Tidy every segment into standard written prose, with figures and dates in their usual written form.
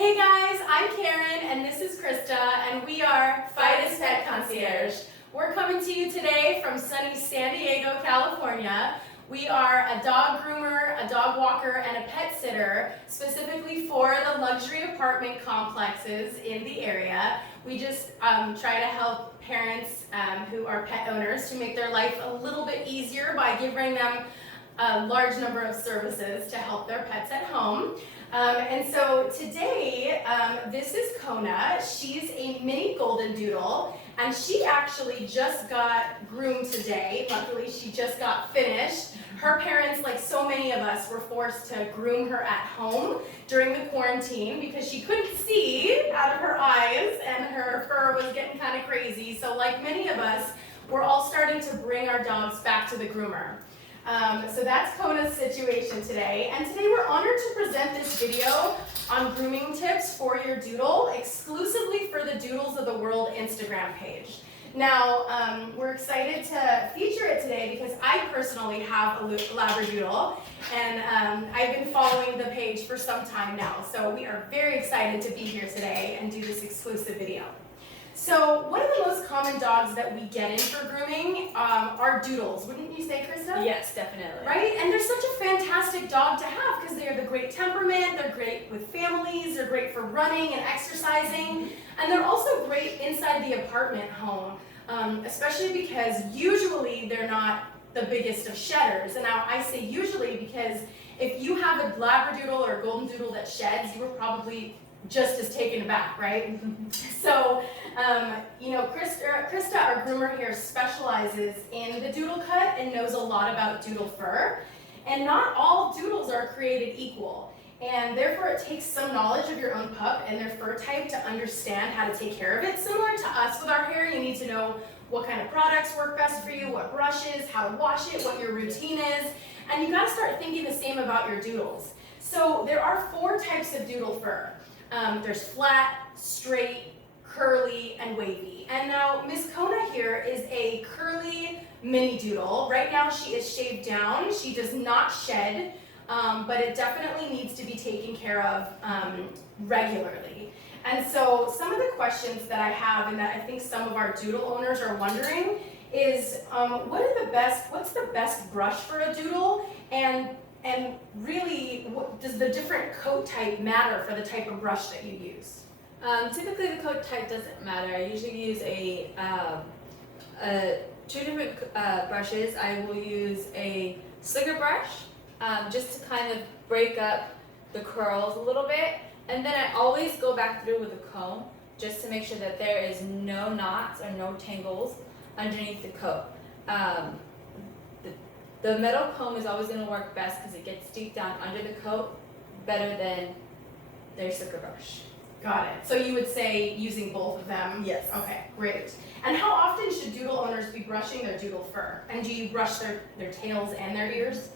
Hey guys, I'm Karen and this is Krista and we are FIDUS Pet Concierge. We're coming to you today from sunny San Diego, California. We are a dog groomer, a dog walker, and a pet sitter specifically for the luxury apartment complexes in the area. We just try to help parents who are pet owners to make their life a little bit easier by giving them a large number of services to help their pets at home. And so today, this is Kona. She's a mini Goldendoodle, and she actually just got groomed today. Luckily, she just got finished. Her parents, like so many of us, were forced to groom her at home during the quarantine because she couldn't see out of her eyes and her fur was getting kind of crazy. So like many of us, we're all starting to bring our dogs back to the groomer. So that's Kona's situation today, and today we're honored to present this video on grooming tips for your doodle, exclusively for the Doodles of the World Instagram page. Now, we're excited to feature it today because I personally have a Labradoodle, and I've been following the page for some time now, so we are very excited to be here today and do this exclusive video. So one of the most common dogs that we get in for grooming are Doodles. Wouldn't you say, Krista? Yes, definitely. Right? And they're such a fantastic dog to have because they have the great temperament, they're great with families, they're great for running and exercising, and they're also great inside the apartment home, especially because usually they're not the biggest of shedders. And now I say usually because if you have a Labradoodle or a Goldendoodle that sheds, you were probably just as taken aback, right? So, you know, Krista, our groomer here, specializes in the doodle cut and knows a lot about doodle fur. And not all doodles are created equal. And therefore, it takes some knowledge of your own pup and their fur type to understand how to take care of it. Similar to us with our hair, you need to know what kind of products work best for you, what brushes, how to wash it, what your routine is. And you gotta start thinking the same about your doodles. So there are 4 types of doodle fur. There's flat, straight, curly, and wavy. And now Miss Kona here is a curly mini doodle. Right now she is shaved down. She does not shed, but it definitely needs to be taken care of regularly. And so some of the questions that I have and that I think some of our doodle owners are wondering is what's the best brush for a doodle, and really, does the different coat type matter for the type of brush that you use? Typically, the coat type doesn't matter. I usually use two different brushes. I will use a slicker brush just to kind of break up the curls a little bit. And then I always go back through with a comb just to make sure that there is no knots or no tangles underneath the coat. The metal comb is always going to work best because it gets deep down under the coat better than their slicker brush. Got it. So you would say using both of them? Yes. Okay, great. And how often should doodle owners be brushing their doodle fur? And do you brush their tails and their ears?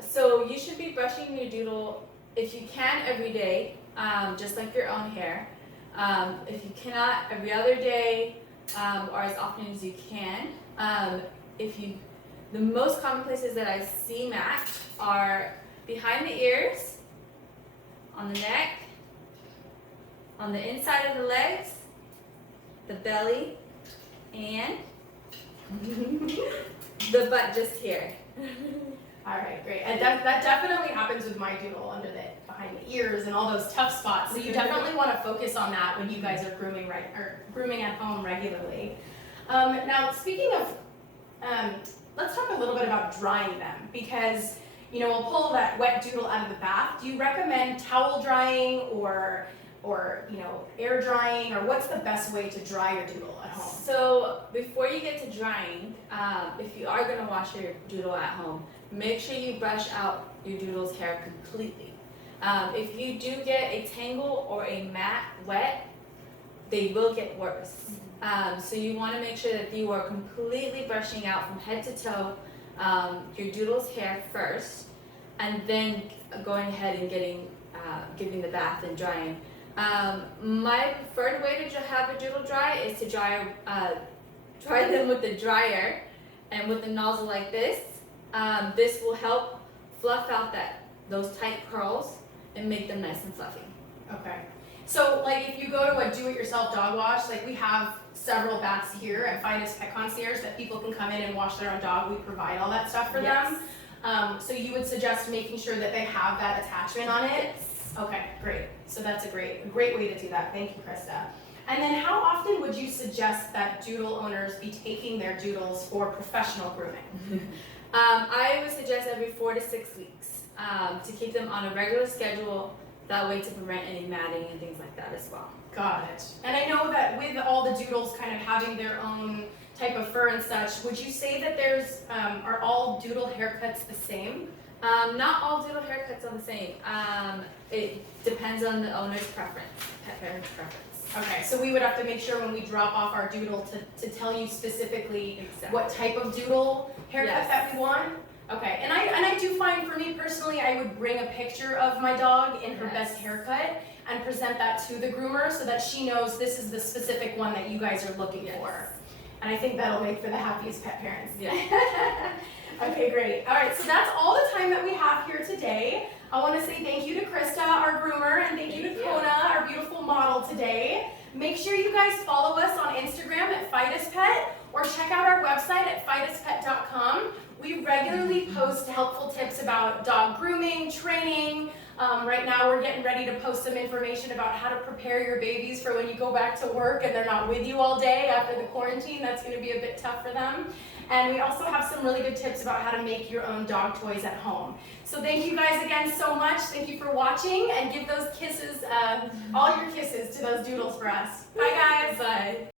So you should be brushing your doodle, if you can, every day, just like your own hair. If you cannot, every other day, or as often as you can. The most common places that I see match are behind the ears, on the neck, on the inside of the legs, the belly, and the butt just here. All right, great. And that definitely happens with my doodle behind the ears and all those tough spots. So you definitely want to focus on that when you guys are grooming at home regularly. Now, speaking of, let's talk a little bit about drying them because, you know, we'll pull that wet doodle out of the bath. Do you recommend towel drying or you know, air drying, or what's the best way to dry your doodle at home? So before you get to drying, if you are going to wash your doodle at home, make sure you brush out your doodle's hair completely. If you do get a tangle or a mat wet, they will get worse. So you want to make sure that you are completely brushing out from head to toe your doodle's hair first, and then going ahead and giving the bath and drying. My preferred way to have a doodle dry is to dry them with the dryer and with the nozzle like this. This will help fluff out those tight curls and make them nice and fluffy. Okay. So like if you go to a do-it-yourself dog wash, like we have several baths here at FIDUS Pet Concierge that people can come in and wash their own dog. We provide all that stuff for them. So you would suggest making sure that they have that attachment on it? Yes. Okay, great. So that's a great way to do that. Thank you, Krista. And then how often would you suggest that doodle owners be taking their doodles for professional grooming? I would suggest every 4 to 6 weeks to keep them on a regular schedule. That way to prevent any matting and things like that as well. Got it. And I know that with all the doodles kind of having their own type of fur and such, would you say that there's, are all doodle haircuts the same? Not all doodle haircuts are the same. It depends on the owner's preference, pet parent's preference. Okay, so we would have to make sure when we drop off our doodle to tell you specifically what type of doodle haircut that we want? Okay, and I do find for me personally, I would bring a picture of my dog in her best haircut and present that to the groomer so that she knows this is the specific one that you guys are looking for. And I think that'll make for the happiest pet parents. Yeah. Okay, great. All right, so that's all the time that we have here today. I want to say thank you to Krista, our groomer, and thank you to Kona, our beautiful model today. Make sure you guys follow us on Instagram at FIDUS Pet or check out our website at fiduspet.com. We regularly post helpful tips about dog grooming, training. Right now we're getting ready to post some information about how to prepare your babies for when you go back to work and they're not with you all day after the quarantine. That's going to be a bit tough for them. And we also have some really good tips about how to make your own dog toys at home. So thank you guys again so much. Thank you for watching, and give those kisses, all your kisses to those doodles for us. Bye guys. Bye.